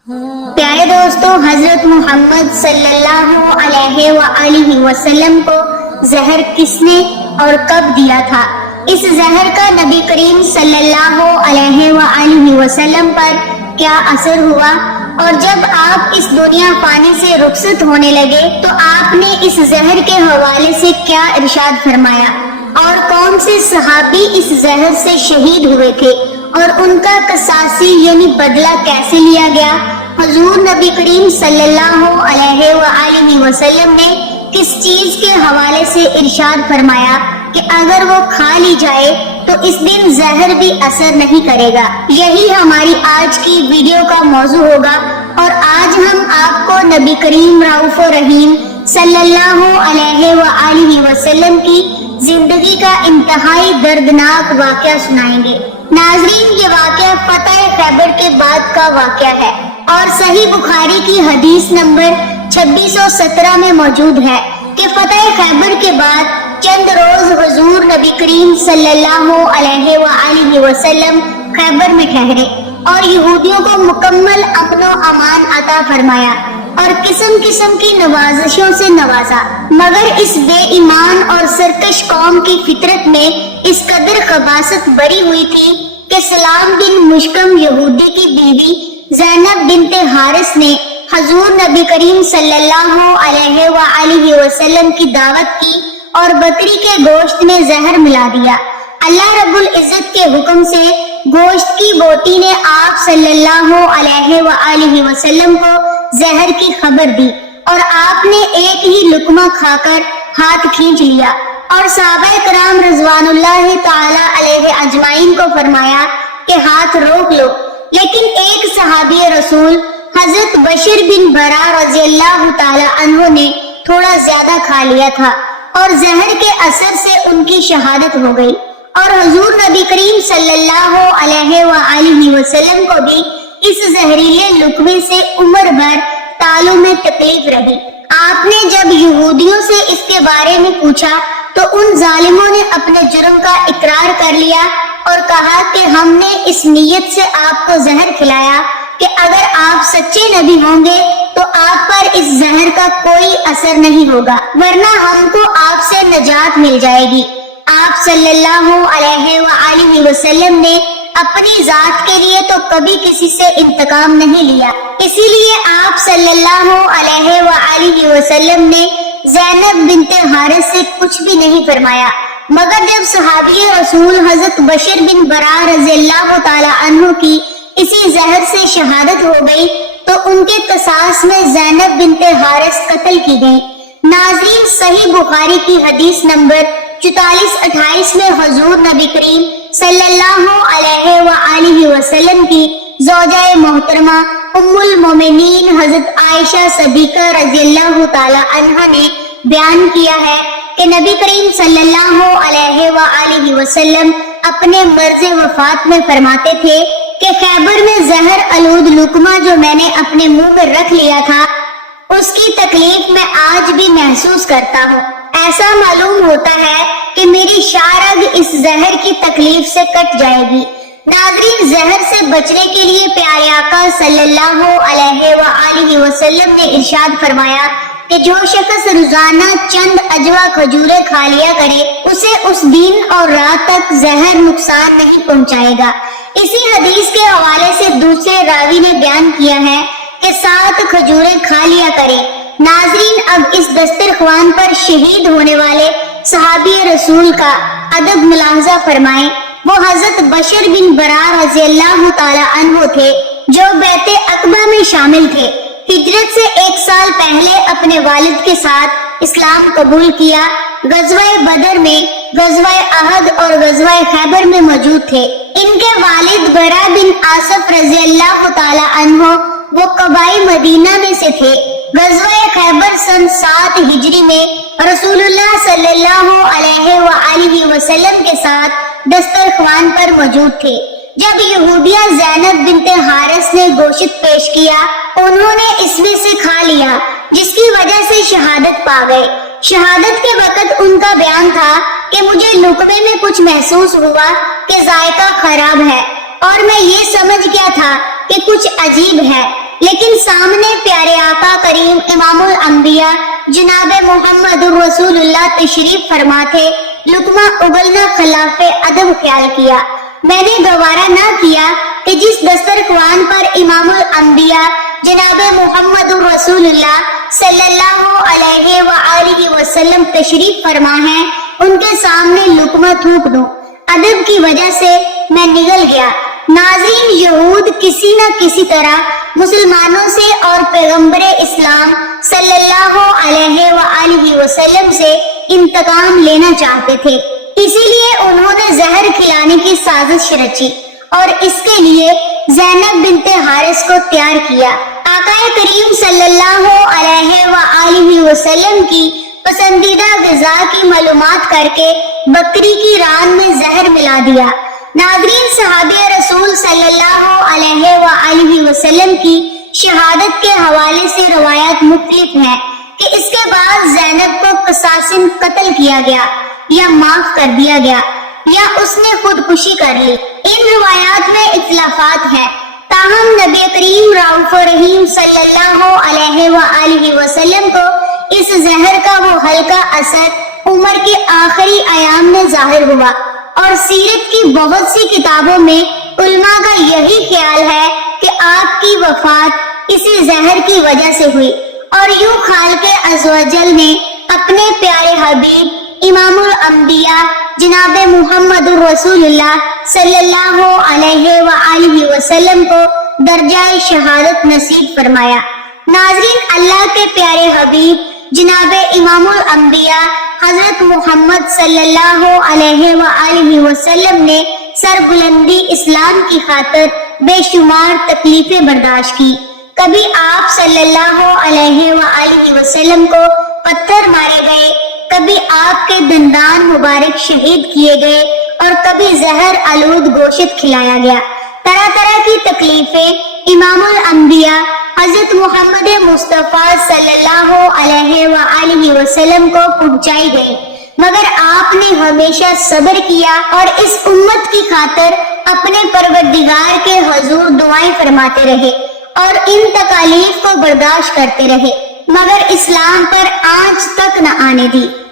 پیارے دوستوں، حضرت محمد صلی اللہ علیہ وسلم کو زہر کس نے اور کب دیا تھا؟ اس زہر کا نبی کریم صلی اللہ علیہ وسلم پر کیا اثر ہوا؟ اور جب آپ اس دنیا فانی سے رخصت ہونے لگے تو آپ نے اس زہر کے حوالے سے کیا ارشاد فرمایا؟ اور کون سے صحابی اس زہر سے شہید ہوئے تھے اور ان کا قصاصی یعنی بدلہ کیسے لیا گیا؟ حضور نبی کریم صلی اللہ علیہ وسلم نے کس چیز کے حوالے سے ارشاد فرمایا کہ اگر وہ کھا لی جائے تو اس دن زہر بھی اثر نہیں کرے گا؟ یہی ہماری آج کی ویڈیو کا موضوع ہوگا، اور آج ہم آپ کو نبی کریم رؤوف رحیم صلی اللہ علیہ وسلم کی زندگی کا انتہائی دردناک واقعہ سنائیں گے۔ ناظرین، یہ واقعہ فتح خیبر کے بعد کا واقعہ ہے اور صحیح بخاری کی حدیث نمبر 2617 میں موجود ہے کہ فتح خیبر کے بعد چند روز حضور نبی کریم صلی اللہ علیہ وسلم خیبر میں ٹھہرے اور یہودیوں کو مکمل امن و امان عطا فرمایا اور قسم قسم کی نوازشوں سے نوازا، مگر اس بے ایمان اور سرکش قوم کی فطرت میں اس قدر خباثت بری ہوئی تھی کہ سلام بن مشکم یہودی کی بیوی زینب بنت حارث نے حضور نبی کریم صلی اللہ علیہ وسلم کی دعوت کی اور بکری کے گوشت میں زہر ملا دیا۔ اللہ رب العزت کے حکم سے گوشت کی بوٹی نے آپ صلی اللہ علیہ وسلم کو زہر کی خبر دی اور آپ نے ایک ہی لقمہ کھا کر ہاتھ کھینچ لیا اور صحابہ کرام رضوان اللہ تعالی علیہ اجمعین کو فرمایا کہ ہاتھ روک لو، لیکن ایک صحابی رسول حضرت بشر بن برا رضی اللہ تعالی عنہ نے تھوڑا زیادہ کھا لیا تھا اور زہر کے اثر سے ان کی شہادت ہو گئی، اور حضور نبی کریم صلی اللہ علیہ وسلم کو بھی اس زہریلے لقمے سے عمر بھر تالوں میں تکلیف رہی۔ آپ نے جب یہودیوں سے اس کے بارے میں پوچھا تو ان ظالموں نے اپنے جرم کا اقرار کر لیا اور کہا کہ ہم نے اس نیت سے آپ کو زہر کھلایا کہ اگر آپ سچے نبی ہوں گے تو آپ پر اس زہر کا کوئی اثر نہیں ہوگا، ورنہ ہم کو آپ سے نجات مل جائے گی۔ آپ صلی اللہ علیہ وسلم نے اپنی ذات کے لیے تو کبھی کسی سے انتقام نہیں لیا، اسی لیے آپ صلی اللہ علیہ وسلم نے زینب بنت حارث سے کچھ بھی نہیں فرمایا، مگر جب صحابی رسول حضرت بشر بن برا رضی اللہ تعالی عنہ کی اسی زہر سے شہادت ہو گئی تو ان کے قصاص میں زینب بنت حارث قتل کی گئی۔ ناظرین، صحیح بخاری کی حدیث نمبر 4428 میں حضور نبی کریم صلی اللہ علیہ وسلم کی زوجہ محترمہ ام المومنین حضرت عائشہ صدیقہ رضی اللہ تعالی عنہا نے بیان کیا ہے کہ نبی کریم صلی اللہ علیہ وسلم اپنے مرض وفات میں فرماتے تھے کہ خیبر میں زہر آلود لقمہ جو میں نے اپنے منہ میں رکھ لیا تھا اس کی تکلیف میں آج بھی محسوس کرتا ہوں۔ ایسا معلوم ہوتا ہے کہ میری شارگ اس زہر کی تکلیف سے کٹ جائے گی۔ ناظرین، زہر سے بچنے کے لیے پیارے آقا صلی اللہ علیہ وسلم نے ارشاد فرمایا کہ جو شخص روزانہ چند اجوا کھجوریں کھا لیا کرے اسے اس دن اور رات تک زہر نقصان نہیں پہنچائے گا۔ اسی حدیث کے حوالے سے دوسرے راوی نے بیان کیا ہے کہ 7 کھجوریں کھا لیا کرے۔ ناظرین، اب اس دسترخوان پر شہید ہونے والے صحابی رسول کا ادب ملاحظہ فرمائیں۔ وہ حضرت بشر بن برا رضی اللہ تعالی عنہ تھے جو بیعت عقبہ میں شامل تھے۔ ہجرت سے 1 سال پہلے اپنے والد کے ساتھ اسلام قبول کیا۔ غزوہ بدر میں، غزوہ احد اور غزوہ خیبر میں موجود تھے۔ ان کے والد برا بن آصف رضی اللہ تعالی عنہ وہ قبائل مدینہ میں سے تھے۔ غزوہ خیبر سن 7 ہجری میں رسول اللہ صلی اللہ علیہ وسلم کے ساتھ دسترخوان پر موجود تھے۔ جب یہودیہ زینب بنت حارث نے گوشت پیش کیا انہوں نے اس میں سے کھا لیا، جس کی وجہ سے شہادت پا گئے۔ شہادت کے وقت ان کا بیان تھا کہ مجھے لقمے میں کچھ محسوس ہوا کہ ذائقہ خراب ہے اور میں یہ سمجھ گیا تھا کہ کچھ عجیب ہے، لیکن سامنے پیارے آقا کریم امام الانبیاء جناب محمد رسول اللہ تشریف فرما تھے۔ لقمہ اگلنا خلاف ادب خیال کیا۔ میں نے گوارا نہ کیا کہ جس دسترخوان پر امام الانبیاء جناب محمد رسول اللہ صلی اللہ علیہ وآلہ وسلم تشریف فرما ہے ان کے سامنے لقمہ تھوک دوں۔ ادب کی وجہ سے میں نگل گیا۔ ناظرین، یہود کسی نہ کسی طرح مسلمانوں سے اور پیغمبر اسلام صلی اللہ علیہ وآلہ وسلم سے انتقام لینا چاہتے تھے، اسی لیے انہوں نے زہر کھلانے کی سازش رچی اور اس کے لیے زینب بنت حارث کو تیار کیا۔ آقا کریم صلی اللہ علیہ وآلہ وسلم کی پسندیدہ غذا کی معلومات کر کے بکری کی ران میں زہر ملا دیا۔ ناظرین، صحابہ رسول صلی اللہ علیہ وآلہ وسلم کی شہادت کے حوالے سے روایات مختلف ہیں کہ اس کے بعد زینب کو قصاصاً قتل کیا گیا یا معاف کر دیا گیا یا اس نے خودکشی کر لی۔ ان روایات میں اختلافات ہیں، تاہم نبی کریم رؤوف رحیم صلی اللہ علیہ وآلہ وسلم کو اس زہر کا وہ ہلکا اثر عمر کے آخری ایام میں ظاہر ہوا، اور سیرت کی بہت سی کتابوں میں علماء کا یہی خیال ہے کہ آپ کی وفات اسی زہر کی وجہ سے ہوئی، اور یوں خالق عز و جل نے اپنے پیارے حبیب امام الانبیاء جناب محمد رسول اللہ صلی اللہ علیہ وآلہ وسلم کو درجہ شہادت نصیب فرمایا۔ ناظرین، اللہ کے پیارے حبیب جناب امام الانبیاء حضرت محمد صلی اللہ علیہ وآلہ وسلم نے سربلندی اسلام کی خاطر بے شمار تکلیفیں برداشت کی۔ کبھی آپ صلی اللہ علیہ وآلہ وسلم کو پتھر مارے گئے، کبھی آپ کے دندان مبارک شہید کیے گئے، اور کبھی زہر آلود گوشت کھلایا گیا۔ طرح طرح کی تکلیفیں امام الانبیاء حضرت محمد مصطفیٰ صلی اللہ علیہ وآلہ وسلم کو پہنچائی گئی، مگر آپ نے ہمیشہ صبر کیا اور اس امت کی خاطر اپنے پروردگار کے حضور دعائیں فرماتے رہے اور ان تکالیف کو برداشت کرتے رہے، مگر اسلام پر آنچ تک نہ آنے دی۔